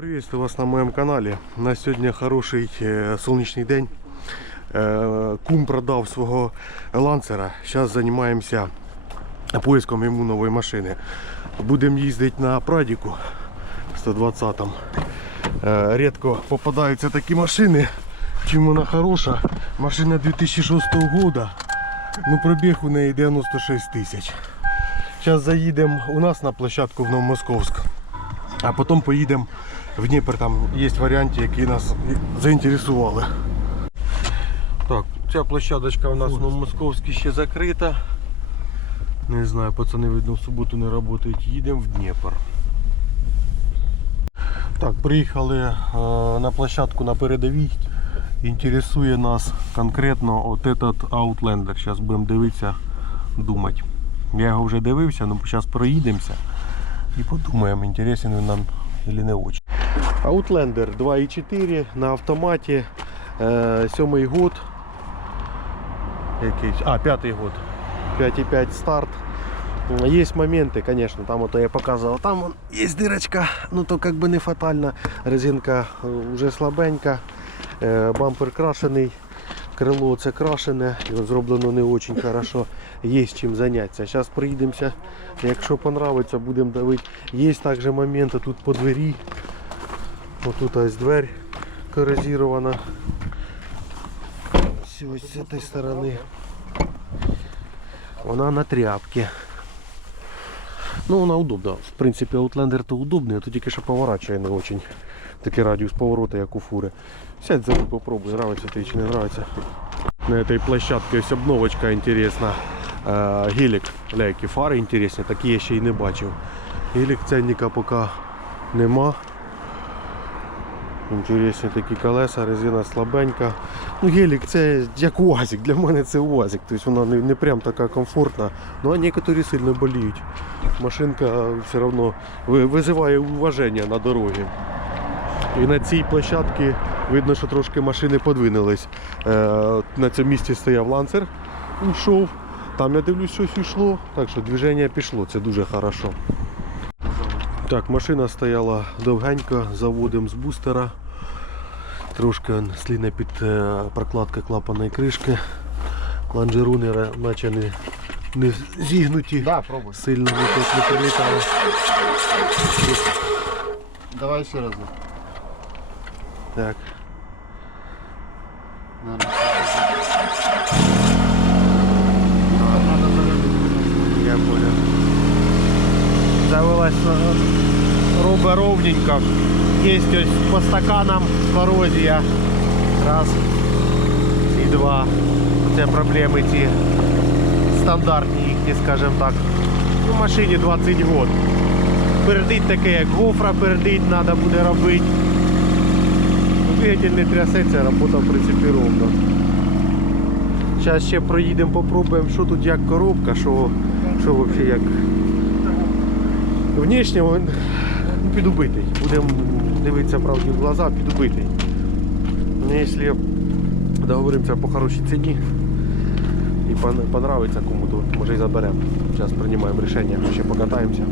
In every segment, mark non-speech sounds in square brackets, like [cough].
Приветствую вас на моем канале. На сьогодні хороший е, сонячний день. Е, Кум продав свого ланцера. Зараз займаємося поиском йому нової машини. Будемо їздити на Прадіку 120 -м. Рідко попадаються такі машини. Чим вона хороша. Машина 2006 года. Ну пробіг у неї 96 тисяч. Зараз заїдемо у нас на площадку в Новомосковськ. А потім поїдемо в Дніпр, там є варіанти, які нас заінтересували. Так, ця площадочка у нас в Новомосковській ще закрита. Не знаю, пацани видно в суботу не працюють. Їдемо в Дніпр. Так, приїхали е, на площадку на передовій. Інтересує нас конкретно от этот Outlander. Зараз будемо дивитися, думати. Я його вже дивився, але зараз проїдемося і подумаємо, інтересен він нам чи не очень. Outlander 2.4 на автоматі. Е, сьомий год. Якийсь, а, п'ятий год. 5.5 старт. Є моменти, звісно, там ото я показував, там вон є дирочка, ну то как би не фатально. Резинка е, вже слабенька, е, бампер крашений, крило це крашене, його зроблено не дуже хорошо. Є чим зайнятися. Зараз приїдемося, якщо понравиться, будемо давити. Є також моменти тут по двері. Ось тут ось дверь коррозирована. Ось з цієї сторони. Вона на тряпці. Ну, вона удобна. В принципі, Outlander то удобний, а то тільки що поворачує не очень. Такий радіус поворота, як у фури. Сядь за попробуй, нравится тобі чи не нравится. На этой площадке ось обновочка інтересна. Е, Гелік, ля, які фари інтересні, такі я ще й не бачив. Гелік ценника поки нема. Інтересні такі колеса, резина слабенька. Ну, гелік це як УАЗик, для мене це УАЗик. Тобто вона не, не прям така комфортна. Ну а некоторі сильно боліють. Машинка все одно визиває уваження на дорогі. І на цій площадці видно, що трошки машини подвинулись. Е, на цьому місці стояв ланцер, йшов. Там я дивлюсь, щось йшло. Так що движення пішло, це дуже хорошо. Так, машина стояла довгенько, заводимо з бустера. Трошки сліна під е, прокладка клапаної кришки. Ланжеруни наче не, не зігнуті. Да, пробуй. Сильно не, не прилітали. Давай ще раз. Так. Нормально. Я понял. Завелась ровненько. Есть ось по стаканам корозія. Раз і два. Це проблеми ті стандартні їхні, скажімо так. У машині 20 год. Передить таке, як гофра передить, треба буде робити. Двигатель не трясеться, робота в принципі ровно. Зараз ще проїдемо, попробуємо, що тут як коробка, що, що взагалі як. Внешне він ну, підубитий. Будемо дивитися правді в глаза, підубитий. Ну, якщо договоримося по хорошій ціні і понравиться кому, то може і заберемо. Зараз приймаємо рішення, ще покатаємося.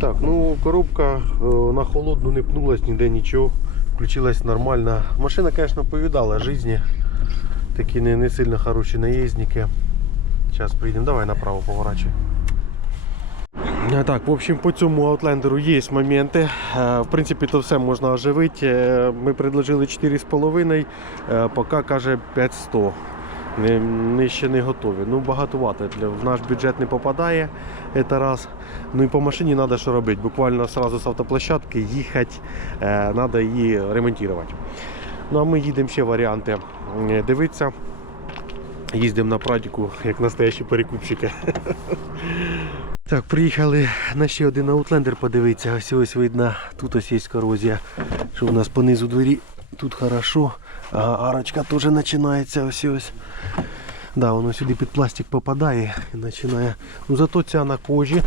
Так, ну коробка е, на холодну не пнулась, ніде нічого. Включилась нормально. Машина, звісно, повідала житті. Такі не, не сильно хороші наїзники. Зараз приїдемо, давай направо поворачуй. Е, Так, в общем, по цьому аутлендеру є моменти. Е, В принципі, то все можна оживити. Е, Ми предложили 4,5, е, поки каже 500. Не, не ще не готові. Ну, багатовато. В наш бюджет не попадає. Це раз. Ну і по машині треба що робити. Буквально сразу з автоплощадки їхати, треба її ремонтувати. Ну а ми їдемо ще варіанти дивитися. Їздимо на прадіку, як настоящі перекупщики. [laughs] Так, приїхали на ще один аутлендер подивитися. Ось ось видно, тут ось є корозія. Що у нас понизу двері тут хорошо. А арочка теж починається ось ось. Да, воно сюди під пластик попадає і починає. Ну зато ця на кожі.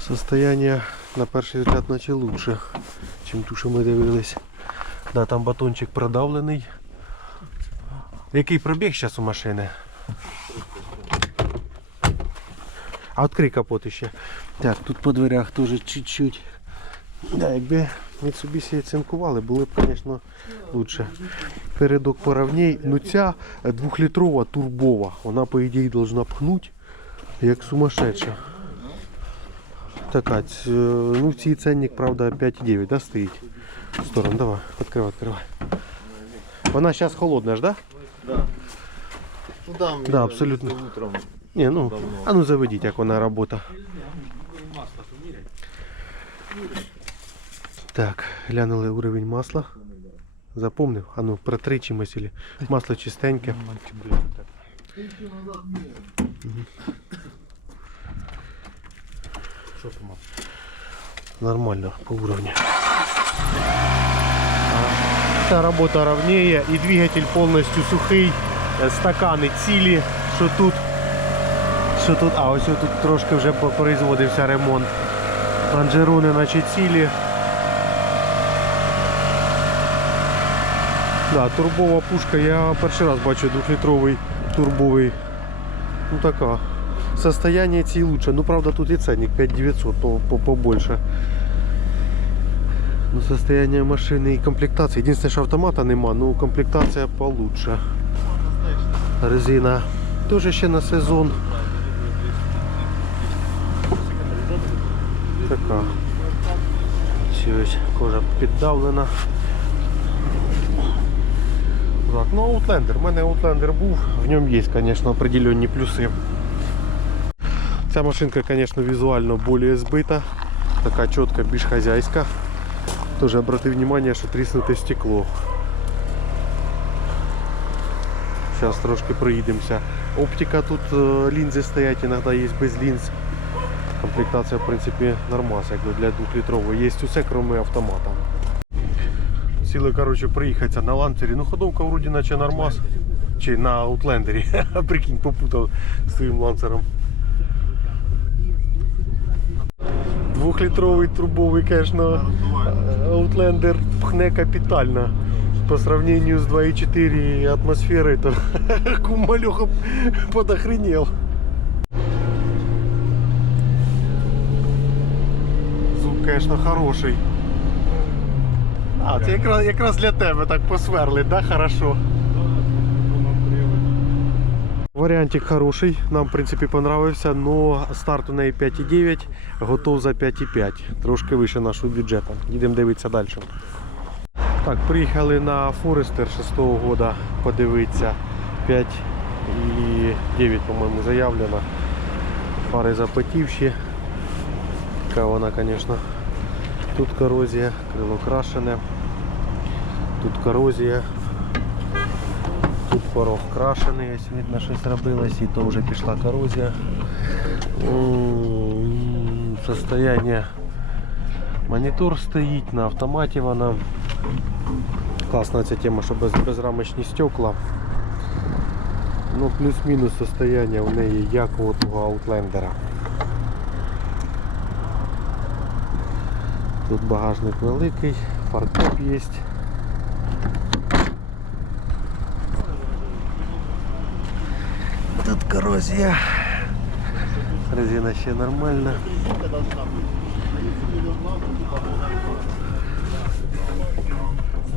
Состояние на перший взгляд наче лучше, чим ту, що ми дивились. Да, там батончик продавлений. Який пробіг зараз у машини? А відкрий капот ще. Так, тут по дверях теж чуть-чуть. Да, якби Mitsubishi цинкували, були б, звісно, лучше. Передок поровней. Ну ця двохлітрова турбова, вона, по ідеї, должна пхнути, як сумасшедша. Така, ну цей ценник, правда, 5,9, да, стоїть? В сторону, давай, відкривай, відкривай. Вона зараз холодна ж, да? Да. Ну там Да, абсолютно. утром. Ні, ну, а ну заведіть, як вона робота. Так, глянули уровень масла. Запомнив? А ну, протри чимось. или- Масло чистеньке. Мгм. Нормально, по уровню. Ця робота ровнее і двигатель повністю сухий. Е, Стакани цілі, що тут. Що тут? А ось тут трошки вже производився ремонт. Анжерони наче цілі. Да, турбова пушка, я перший раз бачу двохлітровий турбовий. Ну така. Состояние ці лучше. Ну правда тут і ценник 5900 по, по, побольше. Ну, состояние машины и комплектация. Единственное, что автомата нема, ну комплектация получше. Резина тоже ще на сезон. Така. Ще ось кожа піддавлена. Так, ну Outlander. У мене Outlander був, в ньому є, звісно, определенні плюси. Ця машинка, звісно, візуально більш збита. Така чітка, більш хазяйська. Тоже обрати внимание, що тріснуте стекло. Зараз трошки проїдемося. Оптика тут е, лінзи стоять, іноді є без лінз. Комплектація, в принципі, нормас, якби для 2-літрової. Є усе, крім автомата. Сіли, коротше, приїхатися на ланцері. Ну, ходовка вроді наче нормас. Чи на аутлендері. [laughs] Прикинь, попутав з своїм ланцером. Двохлітровий трубовий, звісно, Outlander пхне капітально. По сравнению з 2.4 атмосферой, то [laughs] кумалюха подохренел. Звісно, хороший. А, це якраз, якраз для тебе так посверлить, да, хорошо. Варіантик хороший, нам в принципі понравився, но старт у неї 5,9, готов за 5,5, трошки вище нашого бюджету. Їдемо дивитися далі. Так, приїхали на Forester 6-го года подивитися. 5,9, по-моєму, заявлено. Фари запотівші. Така вона, звісно. Тут корозія, крило крашене. Тут корозія. Тут порог крашений, ось видно, щось робилось, і то вже пішла корозія. Состояние. Монітор стоїть на автоматі вона. Класна ця тема, що без, безрамочні стекла. Ну, плюс-мінус состояние у неї як у того Тут багажник великий, фаркоп є. Тут корозія. Резина ще нормальна.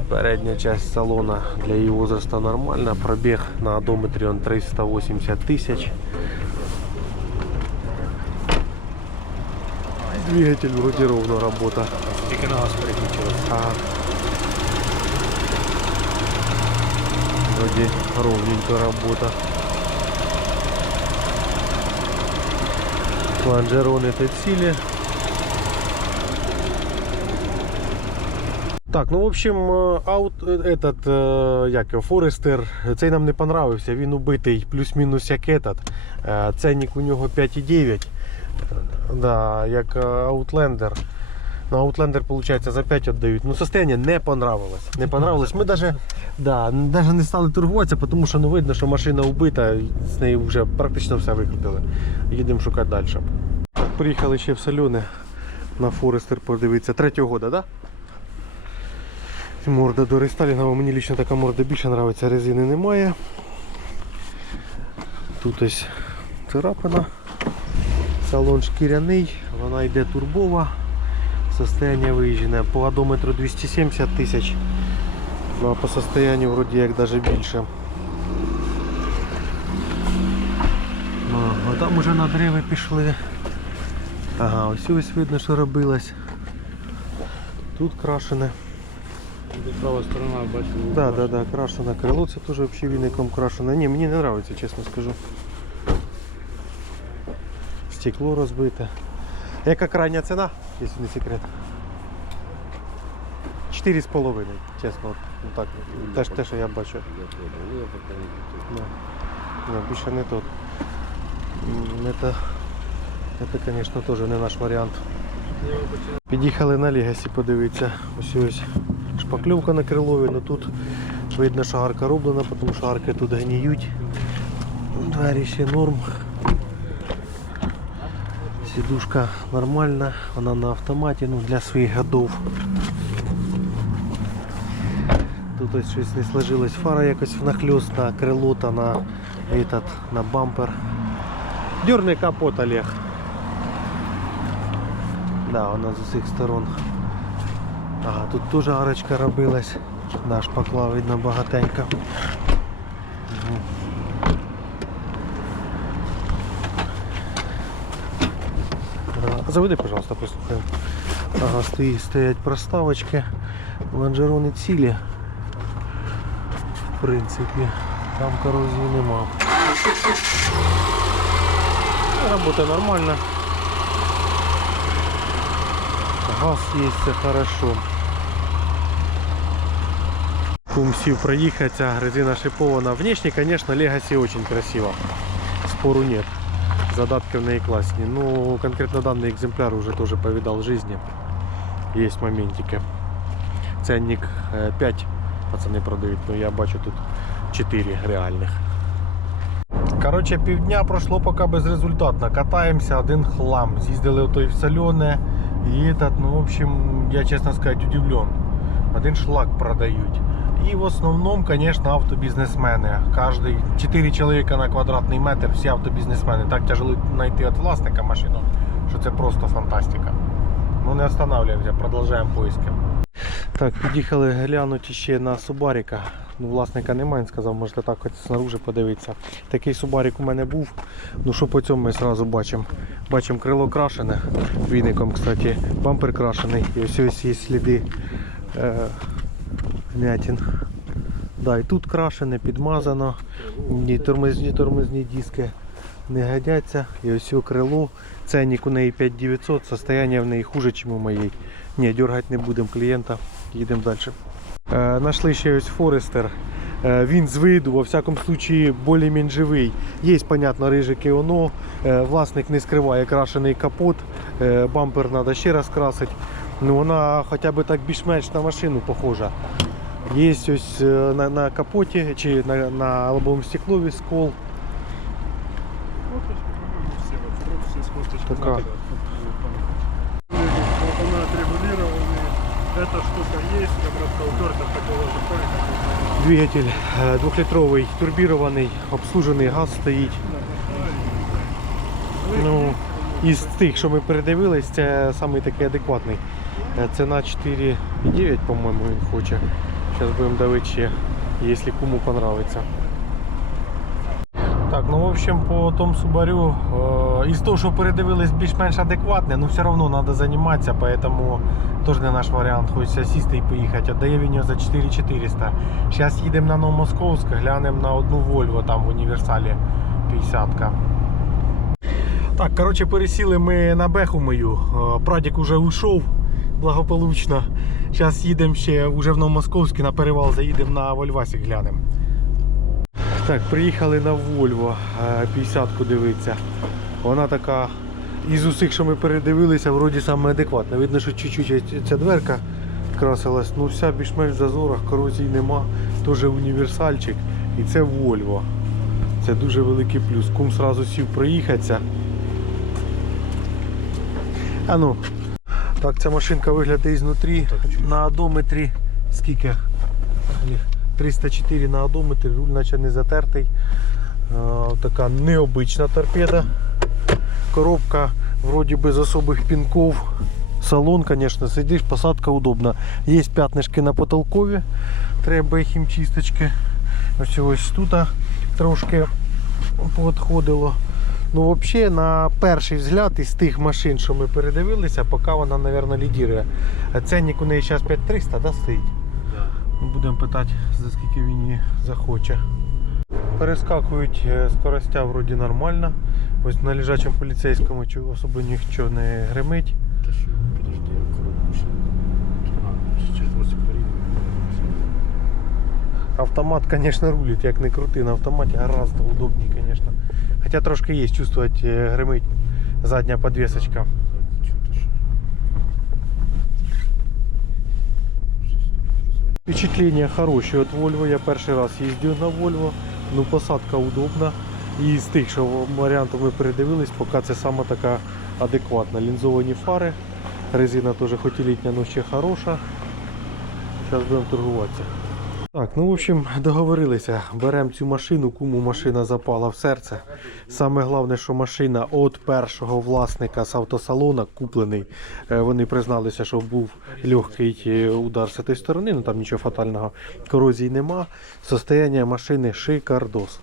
Передня часть салона для її возраста нормальна. Пробіг на одометрі он 380 тисяч. Двигатель вроде ровно работа. Тільки на вас переключилось. А вроде ровненько работа. Лонжероны цілі. Так, ну в общем, е, аут е, этот, е, як його, Форестер, цей нам не понравився, він убитий плюс-мінус як этот. Е, Ценник у нього 5,9. Да, як е, Outlander. На Outlander, получается, за 5 отдают. Ну, состояние не понравилось. Не понравилось. Мы даже, да, даже не стали торгуватися, тому що ну, видно, що машина убита, з неї вже практично все викрутили. Їдемо шукати далі. Приїхали ще в Солене на Форестер подивитися. Третього года, да? Морда до рестайлінгова. Мені лично така морда більше подобається, резини немає. Тут ось царапина. Салон шкіряний, вона йде турбова. Состояние выезженное. По одометру 270 тисяч. Ну а по состоянию вроді як даже більше. Ну, а там уже надриви пішли. Ага, ось ось видно, що робилось. Тут крашене. Тут права сторона, бачу. Да, да, да, крашене крило, це теж взагалі віником крашене. Ні, мені не подобається, чесно скажу. Стекло розбите. Яка крайня ціна, якщо не секрет? 4,5, чесно. От, ну так, те, ж- те, що я бачу. Да. Да, більше не тут. Это, это, конечно, теж не наш варіант. Під'їхали на Легасі подивитися. Ось ось шпакльовка на крилові, але тут видно, що арка роблена, тому що арки тут гніють. Двері ще норм. Сідушка нормальна, вона на автоматі, ну для своїх годов. Тут ось щось не сложилось. Фара якось внахльост на крило на, этот, на бампер. Дерний капот, Олег. Да, вона з усіх сторон. Ага, тут теж арочка робилась. Да, шпакла видно багатенько. Заведи, пожалуйста, послухаємо. Ага, стоїть, стоять проставочки. Лонжерони цілі. В принципі, там корозії нема. Робота нормальна. Газ есть, все хорошо. Кум сів проїхатися, резина шипована. Внешне, конечно, Legacy очень красиво. Спору нет. Задатки в неї класні. Ну, конкретно даний екземпляр уже тоже повидал жизни. Есть моментики. Ценник е, 5 пацани продають, но я бачу тут 4 реальних. Коротше, півдня пройшло поки безрезультатно. Катаємося, один хлам. З'їздили в той в солене. І этот, ну, в общем, я честно сказать, удивлен. Один шлак продають. І в основному, конечно, автобізнесмени. Кожний 4 чоловіка на квадратний метр, всі автобізнесмени. Так тяжело знайти від власника машину, що це просто фантастика. Ну не останавливаемся, продовжуємо поиски. Так, під'їхали глянути ще на Субаріка. Ну, власника немає, він сказав, можете так хоч снаружи подивитися. Такий Субарік у мене був. Ну що по цьому ми одразу бачимо? Бачимо крило крашене віником, кстати, бампер крашений. І ось ось є сліди е, вмятин. Да, і тут крашене, підмазано. Ні тормозні, тормозні диски не годяться. І ось крило. Ценник у неї 5900, состояние в неї хуже, ніж у моєї. Ні, дергати не будемо клієнта, їдемо далі. Е, Нашли ще ось Форестер. Е, Він з виду, во всякому случаї, більш-менш живий. Є, понятно, рижики оно. Е, Власник не скриває крашений капот. Е, Бампер треба ще раз красити. Ну, вона хоча б так більш-менш на машину похожа. Є ось е, на, на капоті чи на, на лобовому стеклові скол. Така. Она отрегулированная. Эта штука есть, я просто уперся такого же Двигатель е, двохлітровий, турбірований, обслужений газ стоїть. Ну, із тих, що ми передивились, це самий такий адекватний. Е, Ціна 4,9, по-моєму, він хоче. Зараз будемо давити ще, якщо кому понравиться. Так, ну в общем, по тому Subaru, э, из того, що передивились більш-менш адекватне, ну все одно треба займатися, поэтому теж не наш варіант, хочеться сісти і поїхати. Отдає він за 4400. Зараз їдемо на Новомосковськ, глянемо на одну Volvo там в універсалі 50-ка. Так, коротше, пересіли ми на беху мою. Е, Прадік уже уйшов благополучно. Зараз їдемо ще вже в Новомосковськ на перевал заїдемо на Вольвасік глянемо. Так, приїхали на Volvo 50-ку дивитися. Вона така із усіх, що ми передивилися, вроді саме адекватна. Видно, що чуть-чуть ця дверка красилась, ну вся більш-менш в зазорах, корозій нема, теж універсальчик. І це Volvo. Це дуже великий плюс. Кум сразу сів проїхатися. А ну. Так, ця машинка виглядає знутрі на одометрі. Скільки? 304 на одометрі, руль наче не затертий. Така необична торпеда. Коробка вроді без особих пінков. Салон, конечно, сидиш, посадка удобна. Є п'ятнишки на потолкові, треба їх їм чисточки. Ось ось тут трошки підходило. Ну, взагалі, на перший взгляд із тих машин, що ми передивилися, поки вона, мабуть, лідірує. Ценник у неї зараз 5300, да, стоїть? Ну, Будемо питати, за скільки він її захоче. Перескакують е, скоростя вроді нормально. Ось на лежачому поліцейському особо нічого не гримить. Та що, подожди, перейду. Автомат, конечно, рулит, як не крути, на автоматі гораздо удобнее, Хотя трошки є чувствовать е, гримить задня подвесочка. Впечатления хороші от Volvo. Я перший раз їздив на Volvo. Ну, посадка удобна. І з тих, що варіантів ми передивились, поки це саме така адекватна. Лінзовані фари. Резина теж хоч і літня, але ще хороша. Зараз будемо торгуватися. Так, ну в общем, договорилися. Беремо цю машину, кому машина запала в серце. Саме головне, що машина від першого власника з автосалона куплений. Е, Вони призналися, що був легкий е, удар з цієї сторони, ну там нічого фатального. Корозії нема. Состояння машини шикардос.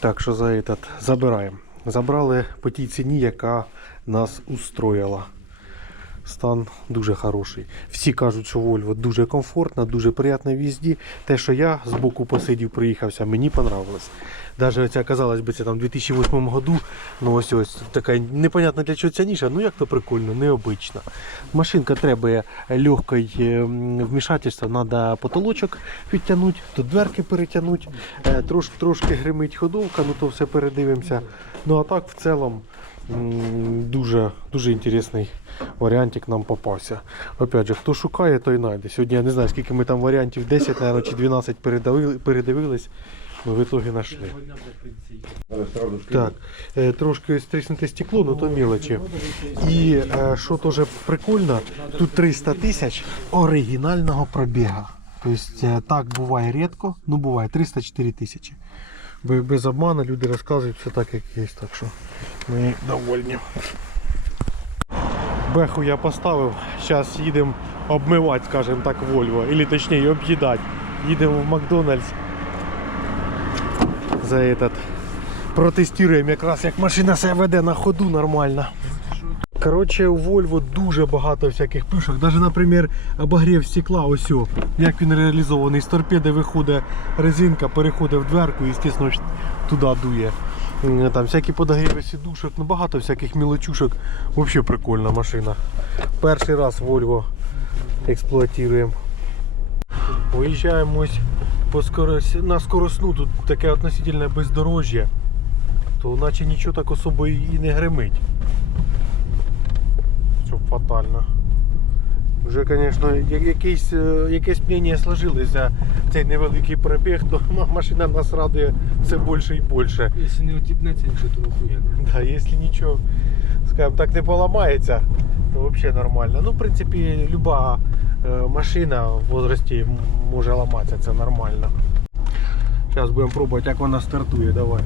Так що за этот забираємо. Забрали по тій ціні, яка нас устроїла. Стан дуже хороший. Всі кажуть, що Volvo дуже комфортна, дуже приємна в їзді. Те, що я з боку посидів, приїхався, мені понравилось. Навіть оця, казалось би, це там 2008 году, ну ось ось така непонятно для чого ця ніша, ну як то прикольно, необично. Машинка требує легкої вмішательства, треба потолочок підтягнути, тут дверки перетягнути, е, трошки, трошки гримить ходовка, ну то все передивимося. Ну а так в цілому дуже, дуже інтересний варіантик нам попався. Опять же, хто шукає, той знайде. Сьогодні я не знаю, скільки ми там варіантів 10, наверное, чи 12 передавили, передивились. Ми в итоге знайшли. Так, е, трошки стріснуте стекло, ну то мілочі. І е, що теж прикольно, тут 300 тисяч оригінального пробіга. Тобто е, так буває рідко, ну буває 304 тисячі. Бе- Без обману люди розказують все так, як є, так що ми довольні. Беху я поставив, зараз їдемо обмивати, скажімо так, Вольво, або точніше об'їдати. Їдемо в Макдональдс за этот. Протестуємо якраз, як машина себе веде на ходу нормально. Коротше, у Volvo дуже багато всяких плюшок. Навіть, наприклад, обогрів стекла, ось як він реалізований. З торпеди виходить резинка, переходить в дверку і, звісно, туди дує. Там всякі подогріви сідушок, ну багато всяких мілочушок. Взагалі прикольна машина. Перший раз Volvo експлуатуємо. Виїжджаємо скорос... на скоросну, тут таке относительне бездорожжя, то наче нічого так особо і не гримить. Що фатально. Вже, звісно, якесь, е, якесь мнення сложилось цей невеликий пробіг, то машина нас радує все більше і більше. Якщо не утіпнеться, нічого, то охуєнно. Да, якщо нічого, скажімо так, не поламається, то взагалі нормально. Ну, в принципі, люба е, машина в возрасті може ламатися, це нормально. Зараз будемо пробувати, як вона стартує, давай.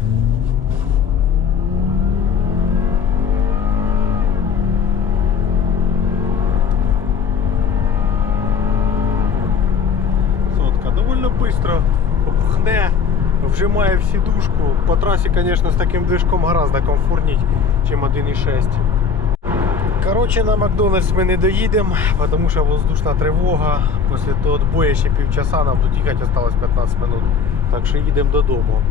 Сотка довольно швидко пхне, вжимає в сідушку. По трасі, звісно, з таким движком гораздо комфортніше, ніж 1.6. Коротше, на Макдональдс ми не доїдемо, тому що воздушна тривога. Після того бою ще півчаса нам тут їхати осталось 15 минут. Так що їдемо додому.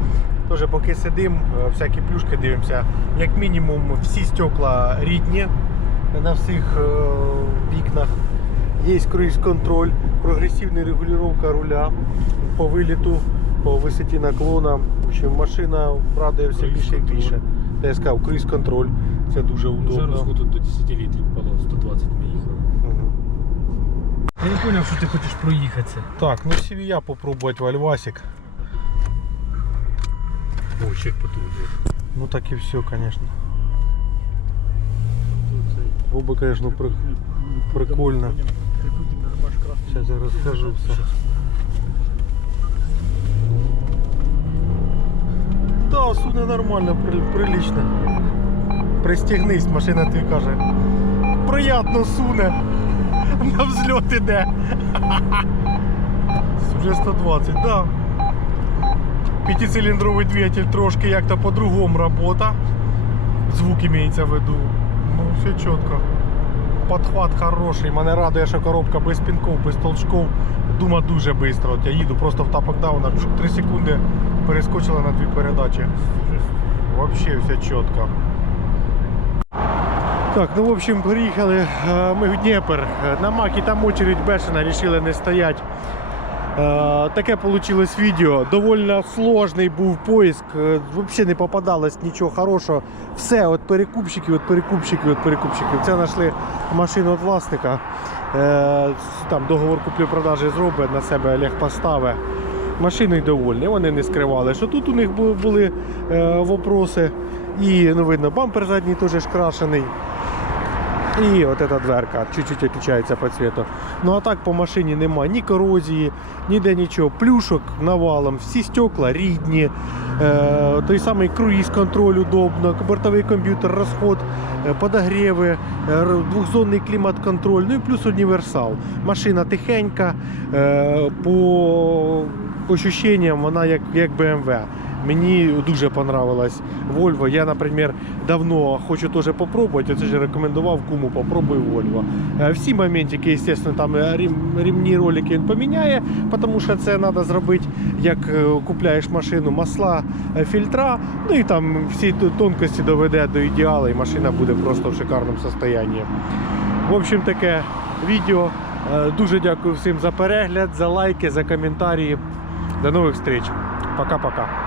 Тож, поки сидимо, е, всякі плюшки дивимося. Як мінімум, всі стекла рідні на всіх е, вікнах. Є круїз-контроль, прогресивна регулювання руля по виліту, по висоті наклона. В общем, машина радує все більше і більше. Та я сказав, круїз-контроль. Це дуже Вже удобно. розходу до 10 літрів пало, 120 ми їхали. Я не зрозумів, що ти хочеш проїхатися. Так, ну CVA попробувати вальвасик. О, чек потужний. Ну так і все, конечно. Оба, конечно, при... прикольно. Сейчас я расскажу все. Да, судно нормально, при- прилично. Пристегнись, машина тобі каже. приятно суне. На взльот іде. Вже 120, да. П'ятициліндровий двигатель трошки як-то по-другому робота. Звук імеється в виду. Ну, все чітко. Подхват хороший. Мене радує, що коробка без пінков, без толчков. Дума дуже швидко. От я їду просто в тапок даунер, 3 секунди перескочила на дві передачі. Взагалі все чітко. Так, ну в общем, приїхали е, ми в Дніпр. Е, На макі там очередь бешена, рішили не стоять. Е, Таке вийшло відео. Довольно сложний був поиск. е, Взагалі не попадалось нічого хорошого. Все, от перекупщики, от перекупщики, от перекупщики. Це знайшли машину від власника. Е, Там договор куплі-продажі зробить, на себе Олег поставить. Машиною довольні, вони не скривали, що тут у них бу- були вопроси. І ну, видно, бампер задній теж крашений. І от эта дверка чуть-чуть отличається по цвету. Ну а так по машині нема ні корозії, ніде нічого. Плюшок навалом, всі стекла рідні, е, той самий круїз-контроль удобно, бортовий комп'ютер, розход, е, подогріви, е, двохзонний клімат-контроль, ну і плюс універсал. Машина тихенька, е, по ощущенням вона як, як BMW. Мені дуже понравилась Volvo. Я, наприклад, давно хочу теж попробувати. Оце ж рекомендував куму, попробуй Volvo. Е, Всі моментики, звісно, там е, рівні ролики він поміняє, тому що це треба зробити, як е, купляєш машину, масла, фільтра, ну і там всі тонкості доведе до ідеалу, і машина буде просто в шикарному стані. В общем, таке відео. Дуже дякую всім за перегляд, за лайки, за коментарі. До нових зустріч. Пока-пока.